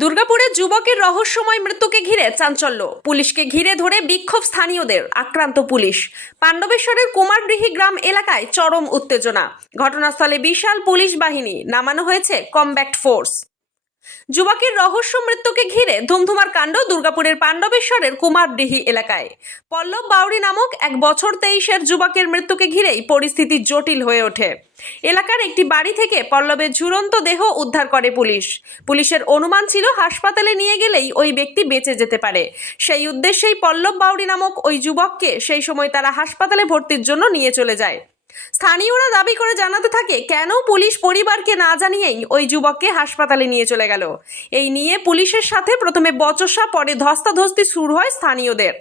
দুর্গাপুরে যুবকের রহস্যময় মৃত্যুকে ঘিরে চাঞ্চল্য। পুলিশকে ঘিরে ধরে বিক্ষোভ স্থানীয়দের, আক্রান্ত পুলিশ। পাণ্ডবেশ্বরের কুমারগৃহী গ্রাম এলাকায় চরম উত্তেজনা। ঘটনাস্থলে বিশাল পুলিশ বাহিনী নামানো হয়েছে, কমব্যাট ফোর্স। যুবকের রহস্য মৃত্যুকে ঘিরে ধুমধুমার কাণ্ড দুর্গাপুরের পাণ্ডবেশ্বরের কুমারডিহি এলাকায়। পল্লব বাউরি নামক 1 বছর 23-এর যুবকের মৃত্যুকে ঘিরেই পরিস্থিতি জটিল হয়ে ওঠে। এলাকার একটি বাড়ি থেকে পল্লবের ঝুলন্ত দেহ উদ্ধার করে পুলিশ। পুলিশের অনুমান ছিল হাসপাতালে নিয়ে গেলেই ওই ব্যক্তি বেঁচে যেতে পারে। সেই উদ্দেশ্যেই পল্লব বাউরি নামক ওই যুবককে সেই সময় তারা হাসপাতালে ভর্তির জন্য নিয়ে চলে যায়। স্থানীয়রা দাবি করে জানাতে থাকে, কেন পুলিশ পরিবারকে না জানিয়েই ওই যুবককে হাসপাতালে নিয়ে চলে গেল। এই নিয়ে পুলিশের সাথে প্রথমে বচসা, পরে ধস্তাধস্তি শুরু হয় স্থানীয়দের।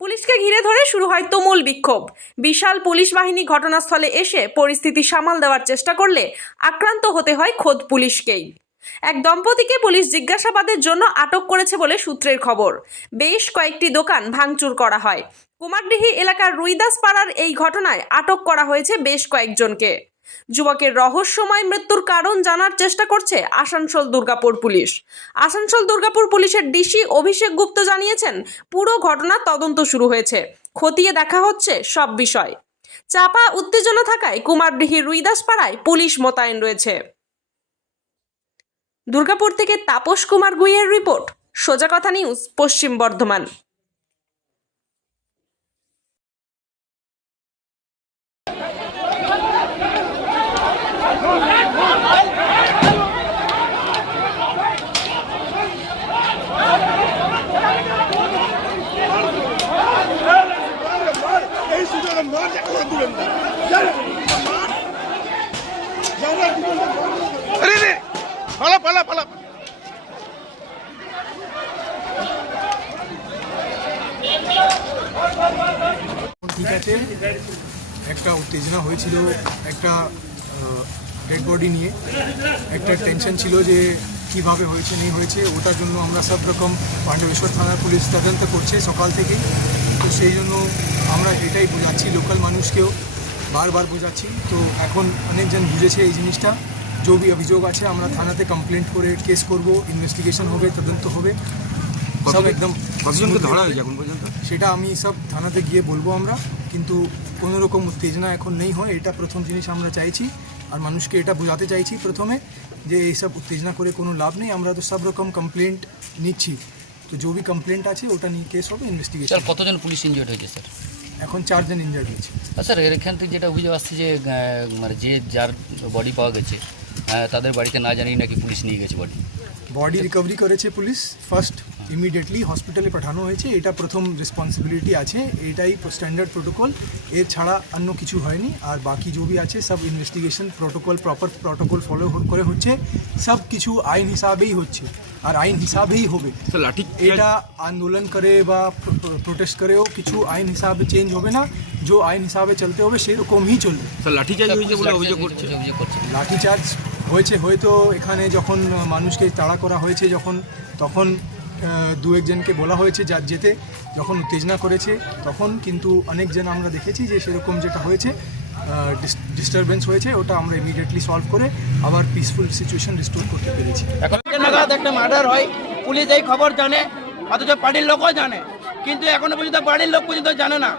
পুলিশকে ঘিরে ধরে শুরু হয় তুমুল বিক্ষোভ। বিশাল পুলিশ বাহিনী ঘটনাস্থলে এসে পরিস্থিতি সামাল দেওয়ার চেষ্টা করলে আক্রান্ত হতে হয় খোদ পুলিশকেই। এক দম্পতিকে পুলিশ জিজ্ঞাসাবাদের জন্য আটক করেছে বলে সূত্রের খবর। বেশ কয়েকটি দোকান ভাঙচুর করা হয়। কুমারডিহি এলাকার রুইদাস পাড়ার এই ঘটনায় আটক করা হয়েছে বেশ কয়েকজনকে। যুবকের রহস্যময় মৃত্যুর কারণ জানার চেষ্টা করছে আসানসোল দুর্গাপুর পুলিশ। আসানসোল দুর্গাপুর পুলিশের ডিসি অভিষেক গুপ্ত জানিয়েছেন, পুরো ঘটনার তদন্ত শুরু হয়েছে, খতিয়ে দেখা হচ্ছে সব বিষয়। চাপা উত্তেজনা থাকায় কুমারডিহি রুইদাস পাড়ায় পুলিশ মোতায়েন রয়েছে। দুর্গাপুর থেকে তাপস কুমার গুইয়ের রিপোর্ট, সোজা কথা নিউজ, পশ্চিম বর্ধমান। পালা পালা পালা ঠিক আছে, একটা উত্তেজনা হয়েছিল, একটা ডেড বডি নিয়ে একটা টেনশন ছিল যে কিভাবে হয়েছে নেই হয়েছে। ওটার জন্য আমরা সব রকম পাণ্ডবেশ্বর থানার পুলিশ তদন্ত করছে সকাল থেকেই। তো সেই জন্য আমরা এটাই বোঝাচ্ছি, লোকাল মানুষকেও বারবার বোঝাচ্ছি। তো এখন অনেকজন বুঝেছে এই জিনিসটা। जो भी অভিযোগ আছে আমরা থানাতে কমপ্লেন্ট করে কেস করব, ইনভেস্টিগেশন হবে, তদন্ত হবে, সব একদম। কতজনকে ধরা হয়েছে এখন পর্যন্ত সেটা আমি সব থানাতে গিয়ে বলবো আমরা, কিন্তু কোনো রকম উত্তেজনা এখন নেই হয়, এটা প্রথম জিনিস আমরা চাইছি। আর মানুষকে এটা বোঝাতে চাইছি প্রথমে যে এইসব উত্তেজনা করে কোনো লাভ নেই। আমরা তো সব রকম কমপ্লেন্ট নিচ্ছি, তো যে भी কমপ্লেন্ট আছে ওটা নিয়ে কেস হবে, ইনভেস্টিগেশন। কতজন পুলিশ ইনজিওর্ড হয়েছে স্যার? এখন 4 জন ইনজার্ড হয়েছে। স্যার এখান থেকে যেটা অভিযোগ আসছে যে মানে যার বডি পাওয়া গেছে তাদের বাড়িতে না জানিয়ে নাকি পুলিশ নিয়ে গেছে বডি রিকভারি করেছে পুলিশ। ফার্স্ট ইমিডিয়েটলি হসপিটালে পাঠানো হয়েছে, এটা প্রথম রেসপন্সিবিলিটি আছে, এটাই স্ট্যান্ডার্ড প্রোটোকল, এর ছাড়া অন্য কিছু হয়নি। আর বাকি যে भी আছে সব investigation protocol, proper protocol follow করে হচ্ছে, সব কিছু আইন হিসাবেই হচ্ছে আর আইন হিসাবেই হবে। এটা আন্দোলন করে বা প্রোটেস্ট করেও কিছু আইন হিসাবে চেঞ্জ হবে না, যে আইন হিসাবে চলতে হবে সেরকমই চলবে। লাঠিচার্জ হয়েছে বলে অভিযোগ করছে। লাঠিচার্জ হয়েছে হয়তো, এখানে যখন মানুষকে তাড়া করা হয়েছে তখন 2-1 জনকে বলা হয়েছে যেতে, যখন উত্তেজনা করেছে তখন। কিন্তু অনেকজন আমরা দেখেছি যে সেরকম যেটা হয়েছে, ডিস্টারবেন্স হয়েছে, ওটা আমরা ইমিডিয়েটলি সলভ করে আবার পিসফুল সিচুয়েশন রিস্টোর করতে পেরেছি। এখন একটা মার্ডার হয়, পুলিশ এই খবর জানে, অথচ বাড়ির লোকও জানে, কিন্তু এখনো পর্যন্ত বাড়ির লোক পর্যন্ত জানে না।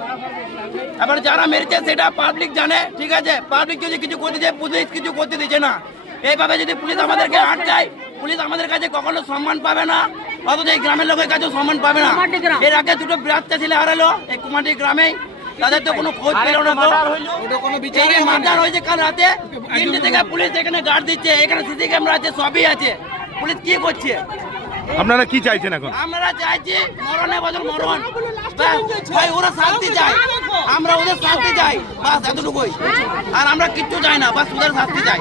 আবার যারা মেরেছে সেটা পাবলিক জানে, ঠিক আছে, পাবলিক যদি কিছু করতে চায় পুলিশ কিছু করতে দিচ্ছে না। এইভাবে যদি পুলিশ আমাদেরকে আটকায়, পুলিশ আমাদের কাছে কখনো সম্মান পাবে না, অথচ এই গ্রামের লোকের কাছেও সম্মান পাবে না। এর আগে 2টো বাচ্চা ছেলে হারালো এই কুমারডি গ্রামে, তাদের তো কোনো খোঁজ পেল না। মার্ডার হয়েছে কাল রাতে 3টে থেকে পুলিশ এখানে গার্ড দিচ্ছে, এখানে সিসি ক্যামেরা আছে, সবই আছে, পুলিশ কি করছে? আপনারা কি চাইছেন এখন? আমরা চাইছি মরণে বদল মরণ, ভাই ওরা শান্তি চাই, আমরা ওদের শান্তি চাই, বাস এতটুকুই। আর আমরা কিচ্ছু চাই না, বাস ওদের শান্তি চাই।